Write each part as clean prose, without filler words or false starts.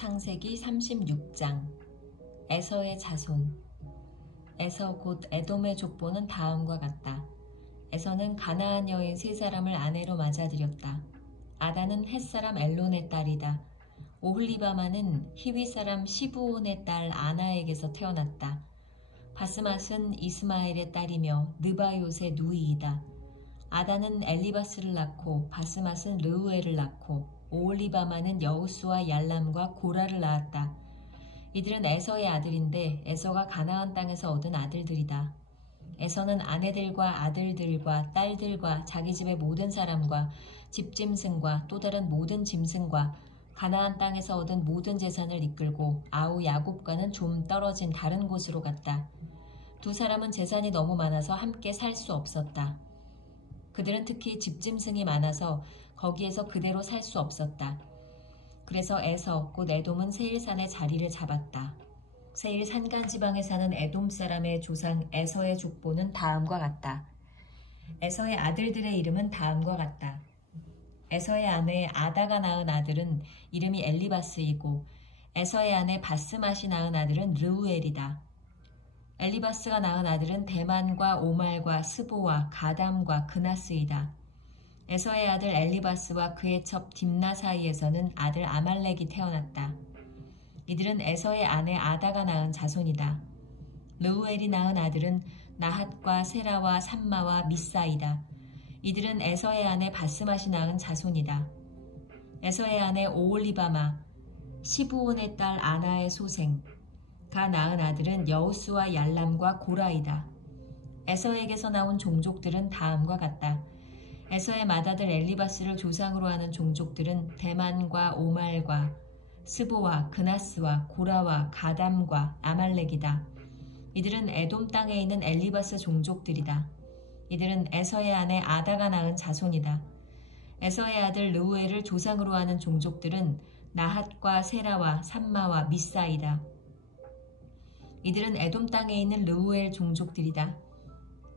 창세기 36장 에서의 자손. 에서 곧 에돔의 족보는 다음과 같다. 에서는 가나안 여인 세 사람을 아내로 맞아들였다. 아다는 헷사람 엘론의 딸이다. 오홀리바마는 히위 사람 시브온의 딸 아나에게서 태어났다. 바스맛은 이스마엘의 딸이며 느바요의 누이이다. 아다는 엘리바스를 낳고 바스맛은 르우엘을 낳고 오홀리바마는 여우스와 얄람과 고라를 낳았다. 이들은 에서의 아들인데 에서가 가나안 땅에서 얻은 아들들이다. 에서는 아내들과 아들들과 딸들과 자기 집의 모든 사람과 집짐승과 또 다른 모든 짐승과 가나안 땅에서 얻은 모든 재산을 이끌고 아우 야곱과는 좀 떨어진 다른 곳으로 갔다. 두 사람은 재산이 너무 많아서 함께 살 수 없었다. 그들은 특히 집짐승이 많아서 거기에서 그대로 살 수 없었다. 그래서 에서 곧 에돔은 세일산에 자리를 잡았다. 세일 산간지방에 사는 에돔 사람의 조상 에서의 족보는 다음과 같다. 에서의 아들들의 이름은 다음과 같다. 에서의 아내 아다가 낳은 아들은 이름이 엘리바스이고 에서의 아내 바스맛이 낳은 아들은 르우엘이다. 엘리바스가 낳은 아들은 대만과 오말과 스보와 가담과 그나스이다. 에서의 아들 엘리바스와 그의 첩 딥나 사이에서는 아들 아말렉이 태어났다. 이들은 에서의 아내 아다가 낳은 자손이다. 르우엘이 낳은 아들은 나핫과 세라와 삼마와 미사이다. 이들은 에서의 아내 바스맛이 낳은 자손이다. 에서의 아내 오홀리바마, 시브온의 딸 아나의 소생, 가 낳은 아들은 여우스와 얄람과 고라이다. 에서에게서 나온 종족들은 다음과 같다. 에서의 맏아들 엘리바스를 조상으로 하는 종족들은 대만과 오말과 스보와 그나스와 고라와 가담과 아말렉이다. 이들은 에돔 땅에 있는 엘리바스 종족들이다. 이들은 에서의 아내 아다가 낳은 자손이다. 에서의 아들 르우엘을 조상으로 하는 종족들은 나핫과 세라와 삼마와 미사이다. 이들은 에돔 땅에 있는 르우엘 종족들이다.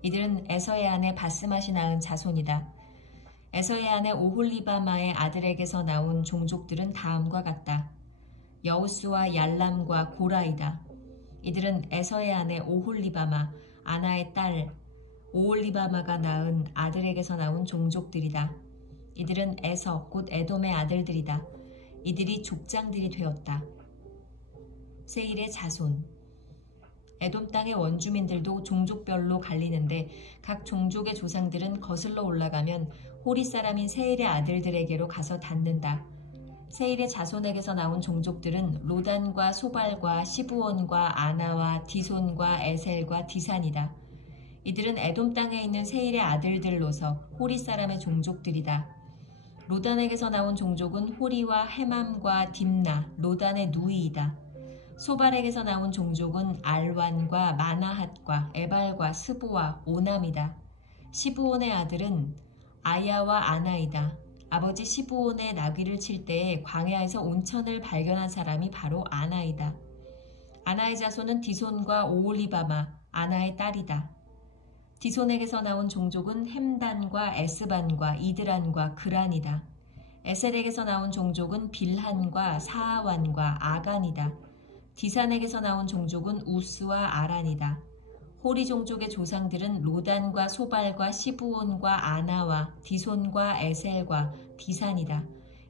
이들은 에서의 아내 바스맛이 낳은 자손이다. 에서의 아내 오홀리바마의 아들에게서 나온 종족들은 다음과 같다. 여우스와 얄람과 고라이다. 이들은 에서의 아내 오홀리바마, 아나의 딸 오홀리바마가 낳은 아들에게서 나온 종족들이다. 이들은 에서 곧 에돔의 아들들이다. 이들이 족장들이 되었다. 세일의 자손. 에돔 땅의 원주민들도 종족별로 갈리는데 각 종족의 조상들은 거슬러 올라가면 호리 사람인 세일의 아들들에게로 가서 닿는다. 세일의 자손에게서 나온 종족들은 로단과 소발과 시브온과 아나와 디손과 에셀과 디산이다. 이들은 에돔 땅에 있는 세일의 아들들로서 호리 사람의 종족들이다. 로단에게서 나온 종족은 호리와 헤맘과 딥나, 로단의 누이이다. 소발에게서 나온 종족은 알완과 마나핫과 에발과 스보와 오남이다. 시브온의 아들은 아야와 아나이다. 아버지 시브온의 나귀를 칠 때에 광야에서 온천을 발견한 사람이 바로 아나이다. 아나의 자손은 디손과 오홀리바마, 아나의 딸이다. 디손에게서 나온 종족은 햄단과 에스반과 이드란과 그란이다. 에셀에게서 나온 종족은 빌한과 사아완과 아간이다. 디산에게서 나온 종족은 우스와 아란이다. 호리 종족의 조상들은 로단과 소발과 시브온과 아나와 디손과 에셀과 디산이다.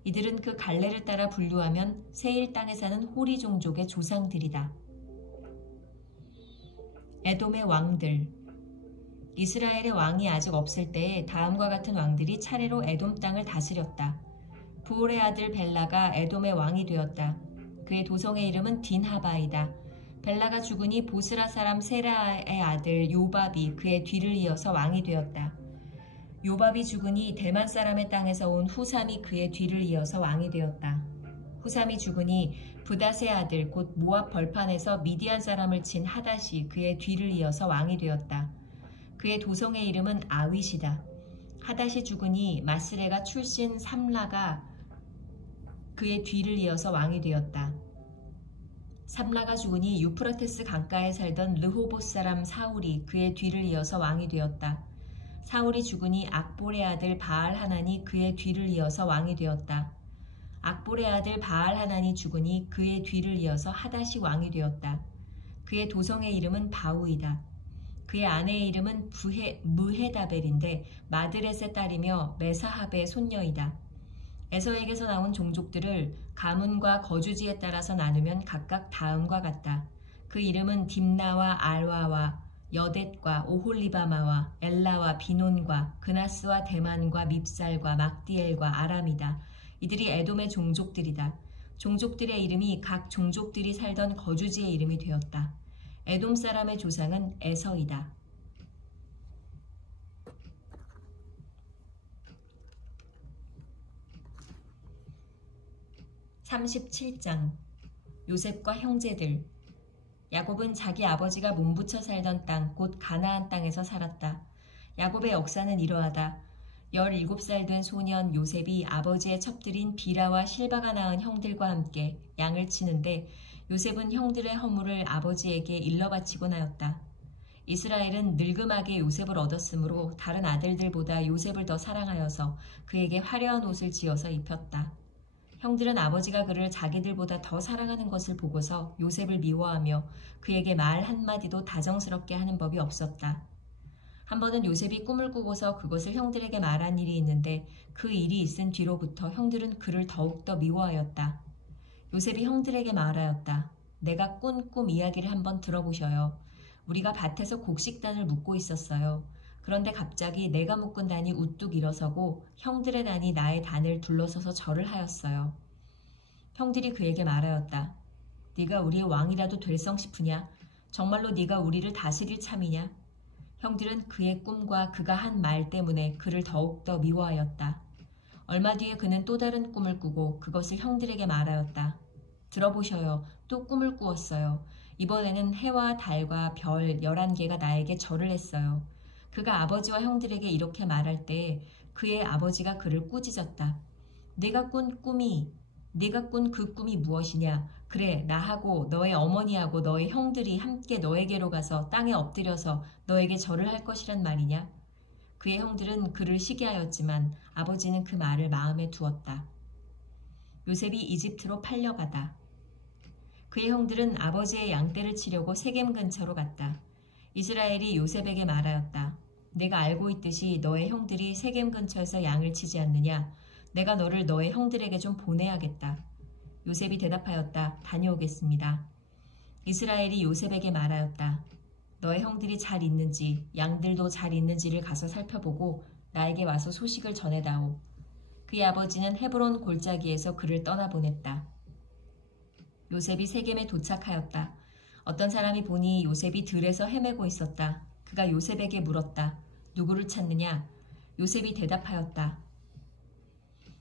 이들은 그 갈래를 따라 분류하면 세일 땅에 사는 호리 종족의 조상들이다. 에돔의 왕들. 이스라엘의 왕이 아직 없을 때에 다음과 같은 왕들이 차례로 에돔 땅을 다스렸다. 부올의 아들 벨라가 에돔의 왕이 되었다. 그의 도성의 이름은 딘하바이다. 벨라가 죽으니 보스라 사람 세라의 아들 요밥이 그의 뒤를 이어서 왕이 되었다. 요밥이 죽으니 대만 사람의 땅에서 온 후삼이 그의 뒤를 이어서 왕이 되었다. 후삼이 죽으니 부닷의 아들 곧 모압 벌판에서 미디안 사람을 친 하닷이 그의 뒤를 이어서 왕이 되었다. 그의 도성의 이름은 아윗이다. 하닷이 죽으니 마스레가 출신 삼라가 그의 뒤를 이어서 왕이 되었다. 삼라가 죽으니 유프라테스 강가에 살던 르호봇 사람 사울이 그의 뒤를 이어서 왕이 되었다. 사울이 죽으니 악볼의 아들 바알 하난이 그의 뒤를 이어서 왕이 되었다. 악볼의 아들 바알 하난이 죽으니 그의 뒤를 이어서 하닷이 왕이 되었다. 그의 도성의 이름은 바우이다. 그의 아내의 이름은 무헤다벨인데 마드렛의 딸이며 메사합의 손녀이다. 에서에게서 나온 종족들을 가문과 거주지에 따라서 나누면 각각 다음과 같다. 그 이름은 딥나와 알와와 여댓과 오홀리바마와 엘라와 비논과 그나스와 대만과 밉살과 막디엘과 아람이다. 이들이 에돔의 종족들이다. 종족들의 이름이 각 종족들이 살던 거주지의 이름이 되었다. 에돔 사람의 조상은 에서이다. 37장 요셉과 형제들. 야곱은 자기 아버지가 몸부쳐 살던 땅, 곧 가나안 땅에서 살았다. 야곱의 역사는 이러하다. 17살 된 소년 요셉이 아버지의 첩들인 비라와 실바가 낳은 형들과 함께 양을 치는데 요셉은 형들의 허물을 아버지에게 일러 바치곤 하였다. 이스라엘은 늙음하게 요셉을 얻었으므로 다른 아들들보다 요셉을 더 사랑하여서 그에게 화려한 옷을 지어서 입혔다. 형들은 아버지가 그를 자기들보다 더 사랑하는 것을 보고서 요셉을 미워하며 그에게 말 한마디도 다정스럽게 하는 법이 없었다. 한 번은 요셉이 꿈을 꾸고서 그것을 형들에게 말한 일이 있는데 그 일이 있은 뒤로부터 형들은 그를 더욱더 미워하였다. 요셉이 형들에게 말하였다. 내가 꾼 꿈 이야기를 한번 들어보셔요. 우리가 밭에서 곡식단을 묶고 있었어요. 그런데 갑자기 내가 묶은 단이 우뚝 일어서고 형들의 단이 나의 단을 둘러서서 절을 하였어요. 형들이 그에게 말하였다. 네가 우리의 왕이라도 될성 싶으냐? 정말로 네가 우리를 다스릴 참이냐? 형들은 그의 꿈과 그가 한 말 때문에 그를 더욱더 미워하였다. 얼마 뒤에 그는 또 다른 꿈을 꾸고 그것을 형들에게 말하였다. 들어보셔요. 또 꿈을 꾸었어요. 이번에는 해와 달과 별 11개가 나에게 절을 했어요. 그가 아버지와 형들에게 이렇게 말할 때 그의 아버지가 그를 꾸짖었다. 네가 꾼 그 꿈이 무엇이냐? 그래, 나하고 너의 어머니하고 너의 형들이 함께 너에게로 가서 땅에 엎드려서 너에게 절을 할 것이란 말이냐? 그의 형들은 그를 시기하였지만 아버지는 그 말을 마음에 두었다. 요셉이 이집트로 팔려가다. 그의 형들은 아버지의 양떼를 치려고 세겜 근처로 갔다. 이스라엘이 요셉에게 말하였다. 내가 알고 있듯이 너의 형들이 세겜 근처에서 양을 치지 않느냐? 내가 너를 너의 형들에게 좀 보내야겠다. 요셉이 대답하였다. 다녀오겠습니다. 이스라엘이 요셉에게 말하였다. 너의 형들이 잘 있는지 양들도 잘 있는지를 가서 살펴보고 나에게 와서 소식을 전해다오. 그의 아버지는 헤브론 골짜기에서 그를 떠나보냈다. 요셉이 세겜에 도착하였다. 어떤 사람이 보니 요셉이 들에서 헤매고 있었다. 그가 요셉에게 물었다. 누구를 찾느냐? 요셉이 대답하였다.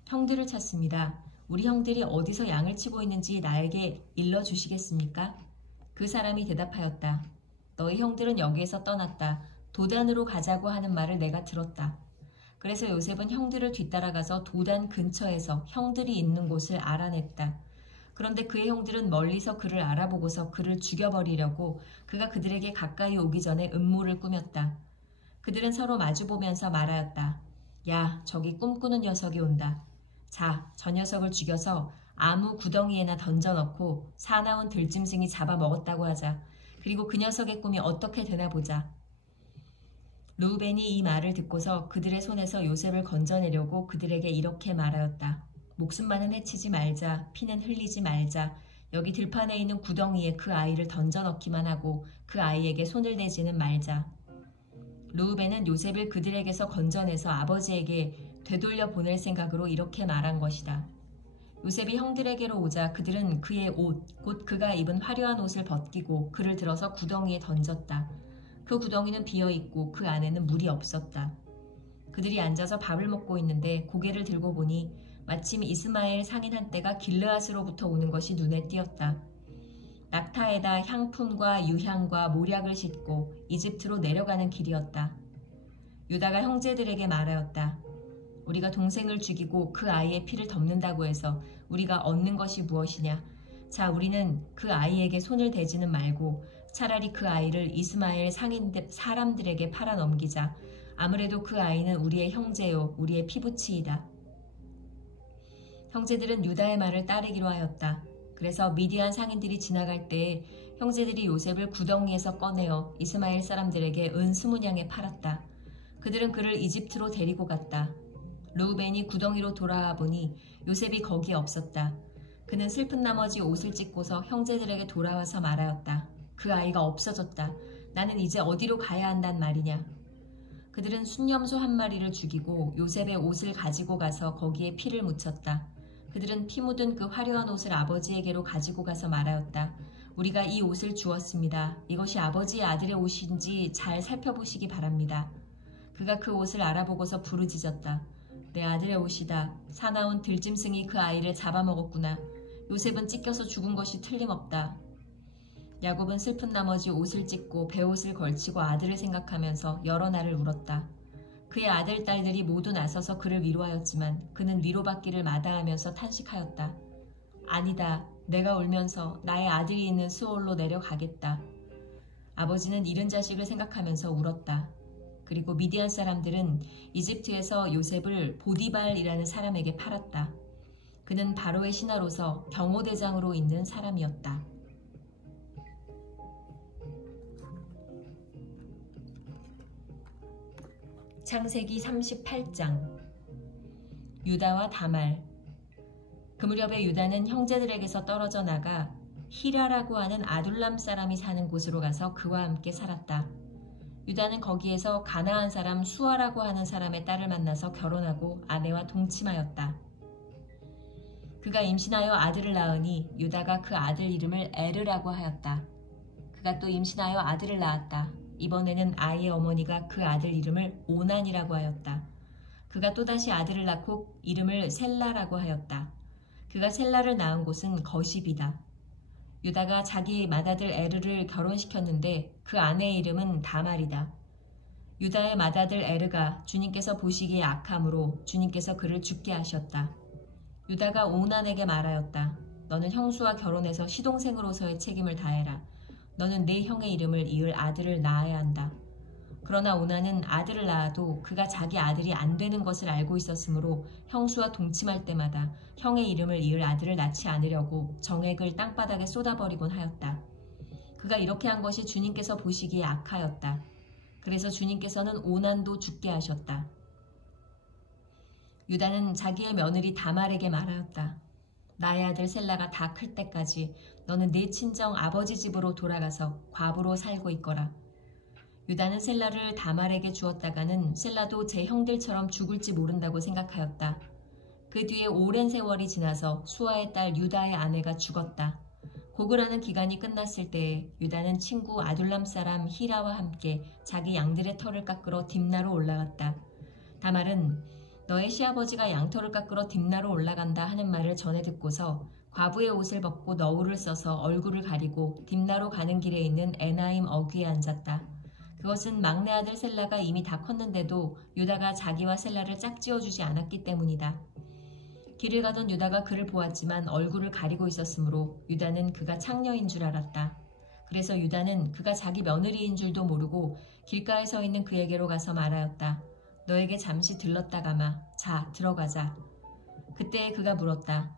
형들을 찾습니다. 우리 형들이 어디서 양을 치고 있는지 나에게 일러주시겠습니까? 그 사람이 대답하였다. 너희 형들은 여기에서 떠났다. 도단으로 가자고 하는 말을 내가 들었다. 그래서 요셉은 형들을 뒤따라가서 도단 근처에서 형들이 있는 곳을 알아냈다. 그런데 그의 형들은 멀리서 그를 알아보고서 그를 죽여버리려고 그가 그들에게 가까이 오기 전에 음모를 꾸몄다. 그들은 서로 마주보면서 말하였다. 야, 저기 꿈꾸는 녀석이 온다. 자, 저 녀석을 죽여서 아무 구덩이에나 던져넣고 사나운 들짐승이 잡아먹었다고 하자. 그리고 그 녀석의 꿈이 어떻게 되나 보자. 르우벤이 이 말을 듣고서 그들의 손에서 요셉을 건져내려고 그들에게 이렇게 말하였다. 목숨만은 해치지 말자. 피는 흘리지 말자. 여기 들판에 있는 구덩이에 그 아이를 던져넣기만 하고 그 아이에게 손을 대지는 말자. 르우벤은 요셉을 그들에게서 건져내서 아버지에게 되돌려 보낼 생각으로 이렇게 말한 것이다. 요셉이 형들에게로 오자 그들은 그의 옷, 곧 그가 입은 화려한 옷을 벗기고 그를 들어서 구덩이에 던졌다. 그 구덩이는 비어있고 그 안에는 물이 없었다. 그들이 앉아서 밥을 먹고 있는데 고개를 들고 보니 마침 이스마엘 상인 한떼가 길르앗으로부터 오는 것이 눈에 띄었다. 낙타에다 향품과 유향과 모략을 싣고 이집트로 내려가는 길이었다. 유다가 형제들에게 말하였다. 우리가 동생을 죽이고 그 아이의 피를 덮는다고 해서 우리가 얻는 것이 무엇이냐? 자, 우리는 그 아이에게 손을 대지는 말고 차라리 그 아이를 이스마엘 상인 사람들에게 팔아 넘기자. 아무래도 그 아이는 우리의 형제요, 우리의 피부치이다. 형제들은 유다의 말을 따르기로 하였다. 그래서 미디안 상인들이 지나갈 때에 형제들이 요셉을 구덩이에서 꺼내어 이스마엘 사람들에게 은 20냥에 팔았다. 그들은 그를 이집트로 데리고 갔다. 르우벤이 구덩이로 돌아와 보니 요셉이 거기에 없었다. 그는 슬픈 나머지 옷을 찢고서 형제들에게 돌아와서 말하였다. 그 아이가 없어졌다. 나는 이제 어디로 가야 한단 말이냐. 그들은 순념소 한 마리를 죽이고 요셉의 옷을 가지고 가서 거기에 피를 묻혔다. 그들은 피 묻은 그 화려한 옷을 아버지에게로 가지고 가서 말하였다. 우리가 이 옷을 주었습니다. 이것이 아버지의 아들의 옷인지 잘 살펴보시기 바랍니다. 그가 그 옷을 알아보고서 부르짖었다. 내 아들의 옷이다. 사나운 들짐승이 그 아이를 잡아먹었구나. 요셉은 찢겨서 죽은 것이 틀림없다. 야곱은 슬픈 나머지 옷을 찢고 베옷을 걸치고 아들을 생각하면서 여러 날을 울었다. 그의 아들, 딸들이 모두 나서서 그를 위로하였지만 그는 위로받기를 마다하면서 탄식하였다. 아니다. 내가 울면서 나의 아들이 있는 수올로 내려가겠다. 아버지는 잃은 자식을 생각하면서 울었다. 그리고 미디안 사람들은 이집트에서 요셉을 보디발이라는 사람에게 팔았다. 그는 바로의 신하로서 경호대장으로 있는 사람이었다. 창세기 38장. 유다와 다말. 그 무렵에 유다는 형제들에게서 떨어져 나가 히라라고 하는 아둘람 사람이 사는 곳으로 가서 그와 함께 살았다. 유다는 거기에서 가나안 사람 수아라고 하는 사람의 딸을 만나서 결혼하고 아내와 동침하였다. 그가 임신하여 아들을 낳으니 유다가 그 아들 이름을 에르라고 하였다. 그가 또 임신하여 아들을 낳았다. 이번에는 아이의 어머니가 그 아들 이름을 오난이라고 하였다. 그가 또다시 아들을 낳고 이름을 셀라라고 하였다. 그가 셀라를 낳은 곳은 거십이다. 유다가 자기 맏아들 에르를 결혼시켰는데 그 아내의 이름은 다말이다. 유다의 맏아들 에르가 주님께서 보시기에 악함으로 주님께서 그를 죽게 하셨다. 유다가 오난에게 말하였다. 너는 형수와 결혼해서 시동생으로서의 책임을 다해라. 너는 내 형의 이름을 이을 아들을 낳아야 한다. 그러나 오난은 아들을 낳아도 그가 자기 아들이 안 되는 것을 알고 있었으므로 형수와 동침할 때마다 형의 이름을 이을 아들을 낳지 않으려고 정액을 땅바닥에 쏟아버리곤 하였다. 그가 이렇게 한 것이 주님께서 보시기에 악하였다. 그래서 주님께서는 오난도 죽게 하셨다. 유다는 자기의 며느리 다말에게 말하였다. 나의 아들 셀라가 다 클 때까지 너는 네 친정 아버지 집으로 돌아가서 과부로 살고 있거라. 유다는 셀라를 다말에게 주었다가는 셀라도 제 형들처럼 죽을지 모른다고 생각하였다. 그 뒤에 오랜 세월이 지나서 수아의 딸 유다의 아내가 죽었다. 고글하는 기간이 끝났을 때에 유다는 친구 아둘람 사람 히라와 함께 자기 양들의 털을 깎으러 딥나로 올라갔다. 다말은 너의 시아버지가 양털을 깎으러 딥나로 올라간다 하는 말을 전해 듣고서 과부의 옷을 벗고 너울을 써서 얼굴을 가리고 딥나로 가는 길에 있는 에나임 어귀에 앉았다. 그것은 막내 아들 셀라가 이미 다 컸는데도 유다가 자기와 셀라를 짝지어주지 않았기 때문이다. 길을 가던 유다가 그를 보았지만 얼굴을 가리고 있었으므로 유다는 그가 창녀인 줄 알았다. 그래서 유다는 그가 자기 며느리인 줄도 모르고 길가에 서 있는 그에게로 가서 말하였다. 너에게 잠시 들렀다가마. 자, 들어가자. 그때 그가 물었다.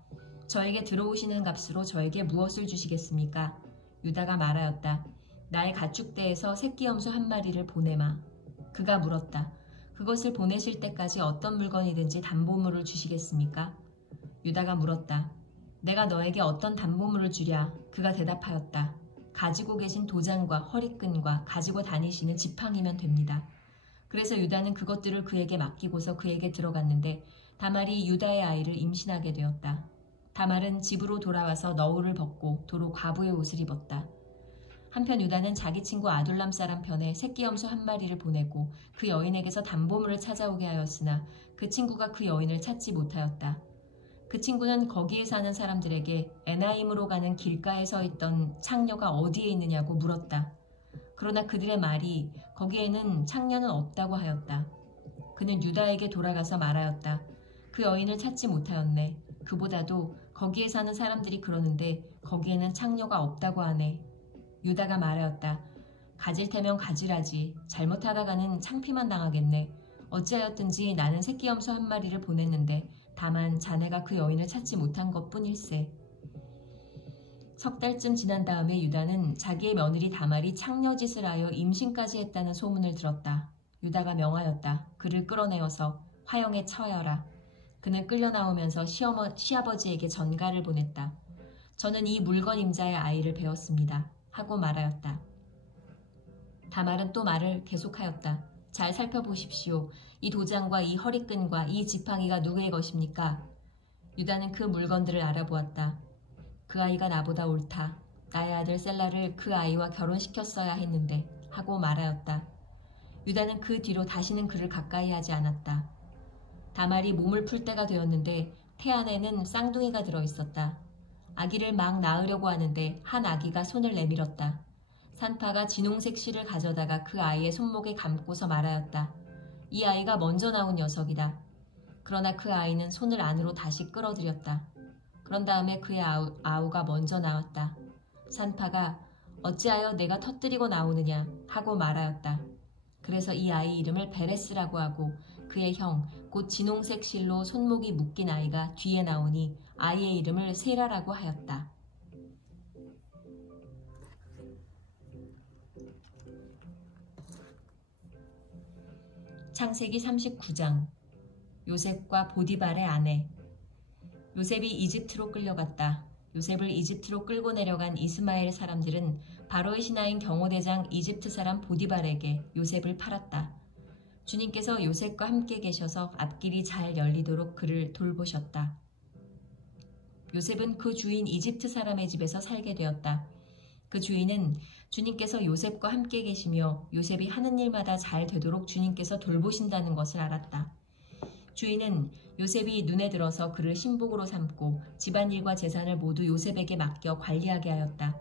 저에게 들어오시는 값으로 저에게 무엇을 주시겠습니까? 유다가 말하였다. 나의 가축대에서 새끼 염소 한 마리를 보내마. 그가 물었다. 그것을 보내실 때까지 어떤 물건이든지 담보물을 주시겠습니까? 유다가 물었다. 내가 너에게 어떤 담보물을 주랴? 그가 대답하였다. 가지고 계신 도장과 허리끈과 가지고 다니시는 지팡이면 됩니다. 그래서 유다는 그것들을 그에게 맡기고서 그에게 들어갔는데 다말이 유다의 아이를 임신하게 되었다. 다말은 집으로 돌아와서 너울을 벗고 도로 과부의 옷을 입었다. 한편 유다는 자기 친구 아둘람 사람 편에 새끼 염소 한 마리를 보내고 그 여인에게서 담보물을 찾아오게 하였으나 그 친구가 그 여인을 찾지 못하였다. 그 친구는 거기에 사는 사람들에게 에나임으로 가는 길가에 서 있던 창녀가 어디에 있느냐고 물었다. 그러나 그들의 말이 거기에는 창녀는 없다고 하였다. 그는 유다에게 돌아가서 말하였다. 그 여인을 찾지 못하였네. 그보다도 거기에 사는 사람들이 그러는데 거기에는 창녀가 없다고 하네. 유다가 말하였다. 가질 테면 가지라지. 잘못하다가는 창피만 당하겠네. 어찌하였든지 나는 새끼 염소 한 마리를 보냈는데 다만 자네가 그 여인을 찾지 못한 것뿐일세. 석 달쯤 지난 다음에 유다는 자기의 며느리 다말이 창녀짓을 하여 임신까지 했다는 소문을 들었다. 유다가 명하였다. 그를 끌어내어서 화형에 처하여라. 그는 끌려나오면서 시아버지에게 전가를 보냈다. 저는 이 물건 임자의 아이를 배웠습니다. 하고 말하였다. 다말은 또 말을 계속하였다. 잘 살펴보십시오. 이 도장과 이 허리끈과 이 지팡이가 누구의 것입니까? 유다는 그 물건들을 알아보았다. 그 아이가 나보다 옳다. 나의 아들 셀라를 그 아이와 결혼시켰어야 했는데 하고 말하였다. 유다는 그 뒤로 다시는 그를 가까이 하지 않았다. 다말이 몸을 풀 때가 되었는데 태 안에는 쌍둥이가 들어있었다. 아기를 막 낳으려고 하는데 한 아기가 손을 내밀었다. 산파가 진홍색 실을 가져다가 그 아이의 손목에 감고서 말하였다. 이 아이가 먼저 나온 녀석이다. 그러나 그 아이는 손을 안으로 다시 끌어들였다. 그런 다음에 그의 아우가 먼저 나왔다. 산파가 어찌하여 내가 터뜨리고 나오느냐 하고 말하였다. 그래서 이 아이 이름을 베레스라고 하고 그의 형 곧 진홍색 실로 손목이 묶인 아이가 뒤에 나오니 아이의 이름을 세라라고 하였다. 창세기 39장. 요셉과 보디발의 아내. 요셉이 이집트로 끌려갔다. 요셉을 이집트로 끌고 내려간 이스마엘 사람들은 바로의 신하인 경호대장 이집트 사람 보디발에게 요셉을 팔았다. 주님께서 요셉과 함께 계셔서 앞길이 잘 열리도록 그를 돌보셨다. 요셉은 그 주인 이집트 사람의 집에서 살게 되었다. 그 주인은 주님께서 요셉과 함께 계시며 요셉이 하는 일마다 잘 되도록 주님께서 돌보신다는 것을 알았다. 주인은 요셉이 눈에 들어서 그를 신복으로 삼고 집안일과 재산을 모두 요셉에게 맡겨 관리하게 하였다.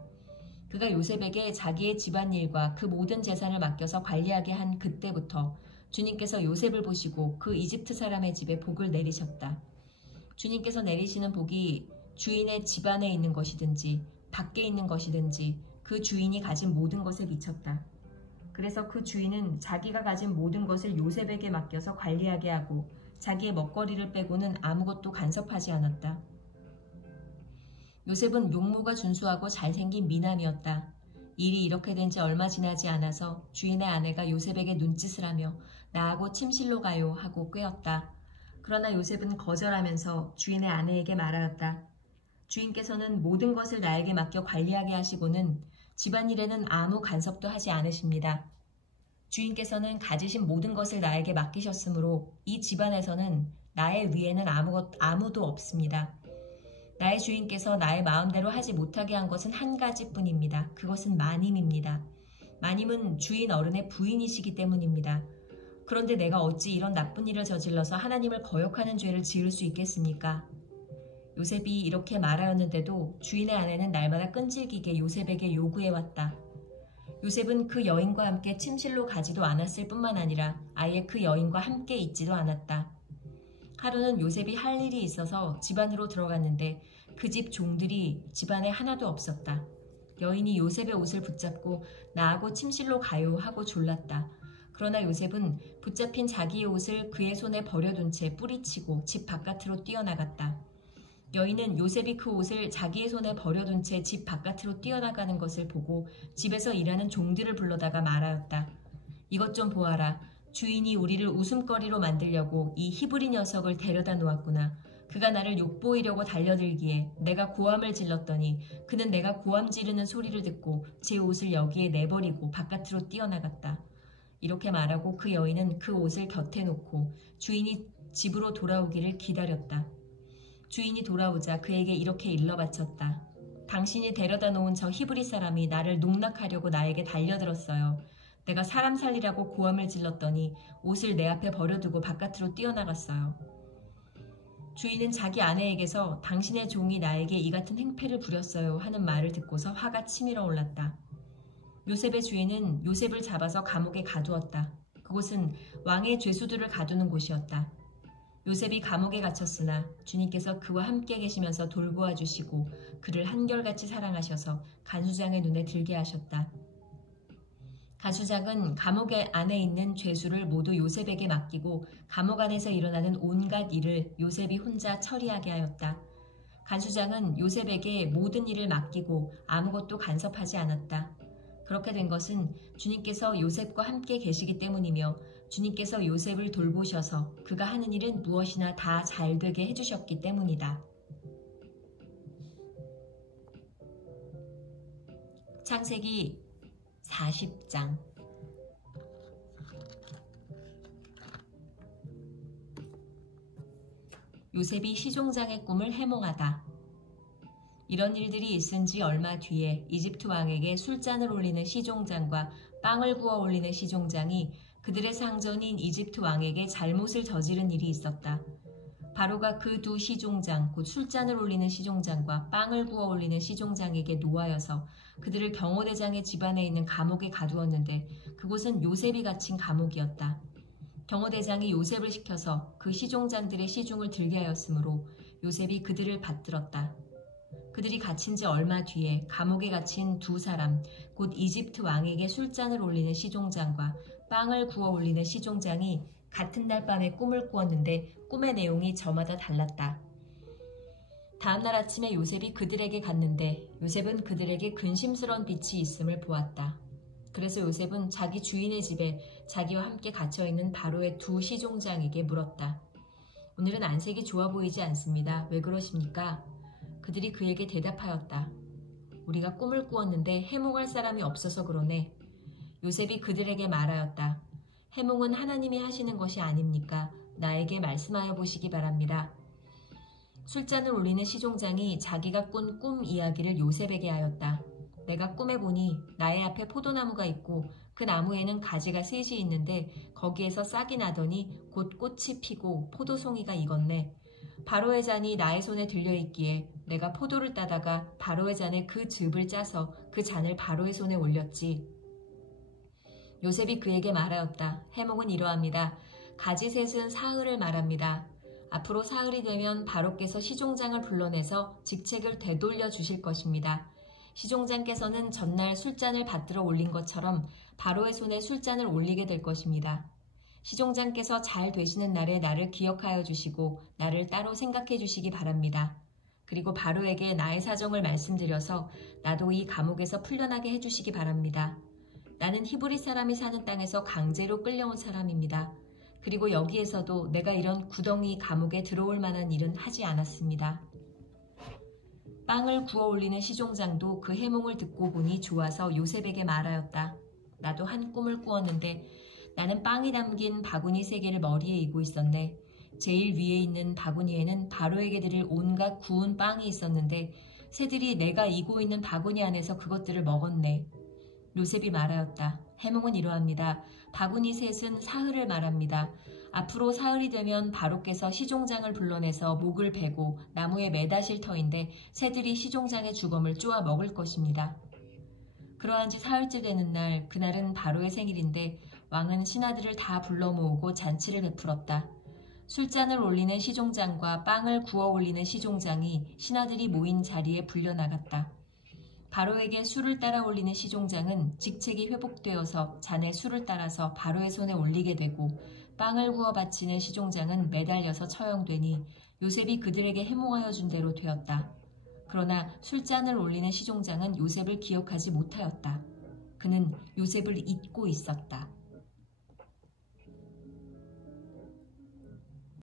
그가 요셉에게 자기의 집안일과 그 모든 재산을 맡겨서 관리하게 한 그때부터 주님께서 요셉을 보시고 그 이집트 사람의 집에 복을 내리셨다. 주님께서 내리시는 복이 주인의 집 안에 있는 것이든지 밖에 있는 것이든지 그 주인이 가진 모든 것에 미쳤다. 그래서 그 주인은 자기가 가진 모든 것을 요셉에게 맡겨서 관리하게 하고 자기의 먹거리를 빼고는 아무것도 간섭하지 않았다. 요셉은 용모가 준수하고 잘생긴 미남이었다. 일이 이렇게 된 지 얼마 지나지 않아서 주인의 아내가 요셉에게 눈짓을 하며 나하고 침실로 가요 하고 꾀었다. 그러나 요셉은 거절하면서 주인의 아내에게 말하였다. 주인께서는 모든 것을 나에게 맡겨 관리하게 하시고는 집안일에는 아무 간섭도 하지 않으십니다. 주인께서는 가지신 모든 것을 나에게 맡기셨으므로 이 집안에서는 나의 위에는 아무도 없습니다. 나의 주인께서 나의 마음대로 하지 못하게 한 것은 한 가지뿐입니다. 그것은 마님입니다. 마님은 주인 어른의 부인이시기 때문입니다. 그런데 내가 어찌 이런 나쁜 일을 저질러서 하나님을 거역하는 죄를 지을 수 있겠습니까? 요셉이 이렇게 말하였는데도 주인의 아내는 날마다 끈질기게 요셉에게 요구해왔다. 요셉은 그 여인과 함께 침실로 가지도 않았을 뿐만 아니라 아예 그 여인과 함께 있지도 않았다. 하루는 요셉이 할 일이 있어서 집 안으로 들어갔는데 그 집 종들이 집안에 하나도 없었다. 여인이 요셉의 옷을 붙잡고 나하고 침실로 가요 하고 졸랐다. 그러나 요셉은 붙잡힌 자기의 옷을 그의 손에 버려둔 채 뿌리치고 집 바깥으로 뛰어나갔다. 여인은 요셉이 그 옷을 자기의 손에 버려둔 채 집 바깥으로 뛰어나가는 것을 보고 집에서 일하는 종들을 불러다가 말하였다. 이것 좀 보아라. 주인이 우리를 웃음거리로 만들려고 이 히브리 녀석을 데려다 놓았구나. 그가 나를 욕보이려고 달려들기에 내가 고함을 질렀더니 그는 내가 고함 지르는 소리를 듣고 제 옷을 여기에 내버리고 바깥으로 뛰어나갔다. 이렇게 말하고 그 여인은 그 옷을 곁에 놓고 주인이 집으로 돌아오기를 기다렸다. 주인이 돌아오자 그에게 이렇게 일러바쳤다. 당신이 데려다 놓은 저 히브리 사람이 나를 농락하려고 나에게 달려들었어요. 내가 사람 살리라고 고함을 질렀더니 옷을 내 앞에 버려두고 바깥으로 뛰어나갔어요. 주인은 자기 아내에게서 당신의 종이 나에게 이 같은 행패를 부렸어요 하는 말을 듣고서 화가 치밀어 올랐다. 요셉의 주인은 요셉을 잡아서 감옥에 가두었다. 그곳은 왕의 죄수들을 가두는 곳이었다. 요셉이 감옥에 갇혔으나 주님께서 그와 함께 계시면서 돌보아 주시고 그를 한결같이 사랑하셔서 간수장의 눈에 들게 하셨다. 간수장은 감옥 안에 있는 죄수를 모두 요셉에게 맡기고 감옥 안에서 일어나는 온갖 일을 요셉이 혼자 처리하게 하였다. 간수장은 요셉에게 모든 일을 맡기고 아무것도 간섭하지 않았다. 그렇게 된 것은 주님께서 요셉과 함께 계시기 때문이며 주님께서 요셉을 돌보셔서 그가 하는 일은 무엇이나 다 잘되게 해주셨기 때문이다. 창세기 40장. 요셉이 시종장의 꿈을 해몽하다. 이런 일들이 있은 지 얼마 뒤에 이집트 왕에게 술잔을 올리는 시종장과 빵을 구워 올리는 시종장이 그들의 상전인 이집트 왕에게 잘못을 저지른 일이 있었다. 바로가 그 두 시종장, 곧 술잔을 올리는 시종장과 빵을 구워 올리는 시종장에게 노하여서 그들을 경호대장의 집안에 있는 감옥에 가두었는데 그곳은 요셉이 갇힌 감옥이었다. 경호대장이 요셉을 시켜서 그 시종장들의 시중을 들게 하였으므로 요셉이 그들을 받들었다. 그들이 갇힌 지 얼마 뒤에 감옥에 갇힌 두 사람, 곧 이집트 왕에게 술잔을 올리는 시종장과 빵을 구워 올리는 시종장이 같은 날 밤에 꿈을 꾸었는데 꿈의 내용이 저마다 달랐다. 다음날 아침에 요셉이 그들에게 갔는데 요셉은 그들에게 근심스러운 빛이 있음을 보았다. 그래서 요셉은 자기 주인의 집에 자기와 함께 갇혀있는 바로의 두 시종장에게 물었다. 오늘은 안색이 좋아 보이지 않습니다. 왜 그러십니까? 그들이 그에게 대답하였다. 우리가 꿈을 꾸었는데 해몽할 사람이 없어서 그러네. 요셉이 그들에게 말하였다. 해몽은 하나님이 하시는 것이 아닙니까? 나에게 말씀하여 보시기 바랍니다. 술잔을 올리는 시종장이 자기가 꾼 꿈 이야기를 요셉에게 하였다. 내가 꿈에 보니 나의 앞에 포도나무가 있고 그 나무에는 가지가 셋이 있는데 거기에서 싹이 나더니 곧 꽃이 피고 포도송이가 익었네. 바로의 잔이 나의 손에 들려있기에 내가 포도를 따다가 바로의 잔에 그 즙을 짜서 그 잔을 바로의 손에 올렸지. 요셉이 그에게 말하였다. 해몽은 이러합니다. 가지 셋은 사흘을 말합니다. 앞으로 사흘이 되면 바로께서 시종장을 불러내서 직책을 되돌려 주실 것입니다. 시종장께서는 전날 술잔을 받들어 올린 것처럼 바로의 손에 술잔을 올리게 될 것입니다. 시종장께서 잘 되시는 날에 나를 기억하여 주시고 나를 따로 생각해 주시기 바랍니다. 그리고 바로에게 나의 사정을 말씀드려서 나도 이 감옥에서 풀려나게 해주시기 바랍니다. 나는 히브리 사람이 사는 땅에서 강제로 끌려온 사람입니다. 그리고 여기에서도 내가 이런 구덩이 감옥에 들어올 만한 일은 하지 않았습니다. 빵을 구워 올리는 시종장도 그 해몽을 듣고 보니 좋아서 요셉에게 말하였다. 나도 한 꿈을 꾸었는데 나는 빵이 담긴 바구니 3개를 머리에 이고 있었네. 제일 위에 있는 바구니에는 바로에게 드릴 온갖 구운 빵이 있었는데 새들이 내가 이고 있는 바구니 안에서 그것들을 먹었네. 요셉이 말하였다. 해몽은 이러합니다. 바구니 셋은 사흘을 말합니다. 앞으로 사흘이 되면 바로께서 시종장을 불러내서 목을 베고 나무에 매다실 터인데 새들이 시종장의 주검을 쪼아 먹을 것입니다. 그러한 지 사흘째 되는 날, 그날은 바로의 생일인데 왕은 신하들을 다 불러 모으고 잔치를 베풀었다. 술잔을 올리는 시종장과 빵을 구워 올리는 시종장이 신하들이 모인 자리에 불려나갔다. 바로에게 술을 따라 올리는 시종장은 직책이 회복되어서 잔에 술을 따라서 바로의 손에 올리게 되고 빵을 구워 바치는 시종장은 매달려서 처형되니 요셉이 그들에게 해몽하여 준 대로 되었다. 그러나 술잔을 올리는 시종장은 요셉을 기억하지 못하였다. 그는 요셉을 잊고 있었다.